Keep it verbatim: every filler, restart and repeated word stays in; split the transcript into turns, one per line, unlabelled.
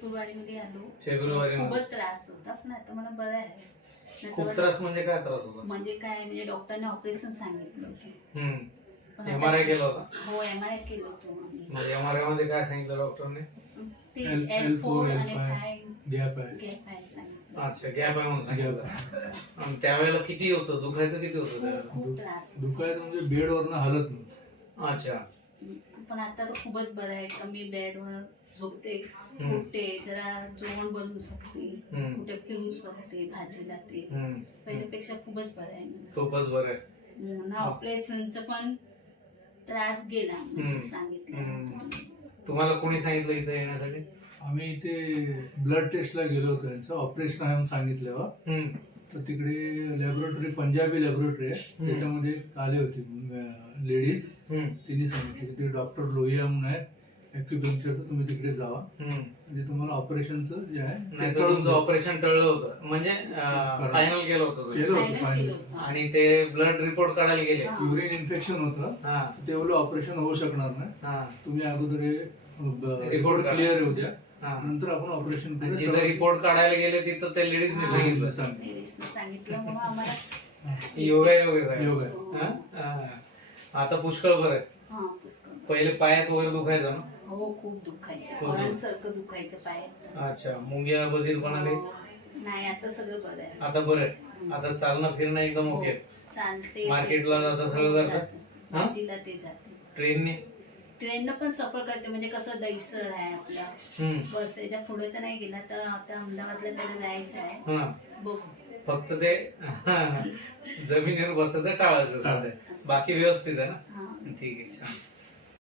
February मध्ये आलो.
February मध्ये
खूपच त्रास होता, पण आता मला बरं आहे.
खूप त्रास म्हणजे काय त्रास होता?
म्हणजे काय म्हणजे डॉक्टरने ऑपरेशन सांगितलं होतं.
हम्म एमआरआय केला होता?
हो एमआरआय केलं होतं.
म्हणजे एमआरआय मध्ये काय सांगितलं डॉक्टरने?
ते
एल
एल फोर
एल
आणि
फाय
फाय
गॅप आहे.
गॅप आहे सांगितलं.
अच्छा गॅप आहे म्हणून सांगितलं. आणि त्यावेळेला किती होतं दुखायचं? किती होतं त्यावेळेला?
खूप त्रास
दुखायचं म्हणजे बेडवरनं हलत नाही.
अच्छा.
पण आता तर खूपच बरं आहे. कमी बेडवर झोपते,
हम्म.
उठते, जरा जेवण बनवू शकते,
हम्म.
कुठे फिरू शकते, भाजीला ते
हम्म.
पहिल्यापेक्षा खूपच बरं आहे.
खूपच बरं आहे.
ना ऑपरेशनचा पण त्रास गेला म्हणजे
हम्म.
सांगितलं.
हम्म. तुम्हाला कोणी सांगितलं इथं येण्यासाठी?
आम्ही इथे ब्लड टेस्टला गेलो होतो. यांचं ऑपरेशन आहे म्हणून सांगितल्यावर
हम्म.
तर तिकडे लॅबोरेटरी, पंजाबी लॅबोरेटरी आहे,
हम्म.
त्याच्यामध्ये आले होते लेडीज.
हम्म.
तिने सांगितलं की ते डॉक्टर लोहिया म्हणून आहेत ॲक्युपंक्चर, तुम्ही तिकडे जावा
हम्म.
म्हणजे तुम्हाला ऑपरेशनचं जे आहे ते
नाही तर
करून
तुमचं
देऊ.
ऑपरेशन टळलं होतं म्हणजे फायनल केलं होतं तुम्ही.
केलं होतं
Final
फायनल.
केलं होतं.
आणि ते ब्लड रिपोर्ट काढायला गेले.
हा.
युरिन इन्फेक्शन होतं,
हा
तेवढं ऑपरेशन होऊ शकणार नाही.
हा
तुम्ही अगोदर
Report
रिपोर्ट
काढा.
क्लिअर होऊ द्या,
हा.
नंतर आपण ऑपरेशन
आणि
करू.
जिथं रिपोर्ट काढायला गेले तिथं त्या लेडीजने
हा.
सांगितलं.
सांगितलं.
लेडीजने सांगितलं म्हणून आम्हाला
योगा योगा
योग आहे.
आता पुष्कळ बरं आहे.
हा पुष्कळ.
पहिले पायात वगैरे दुखायचं ना?
हो खूप दुखायचं,
खूप
फळांसारखं दुखायचं पायात.
अच्छा मुंग्या बधीरपणा काही?
हो. नाही आता सगळं बरं आहे.
आता बरं आहे. आता चालणं फिरणं एकदम ओके.
चालते,
मार्केटला जाता सगळं
हो,
करता?
जाते.
हा?
भाजीला ते जाते.
ट्रेनने?
ट्रेननं पण सफर करते म्हणजे कसं दैसर आहे आपला.
हम्म.
बस याच्या पुढे तर नाही गेला, तर आता अहमदाबादला त्याला जायचं आहे.
हा
बघू.
फक्त ते जमिनीवर बसायचं टाळायचं.
टाळायचं.
बाकी व्यवस्थित आहे ना?
हा
ठीक आहे छान.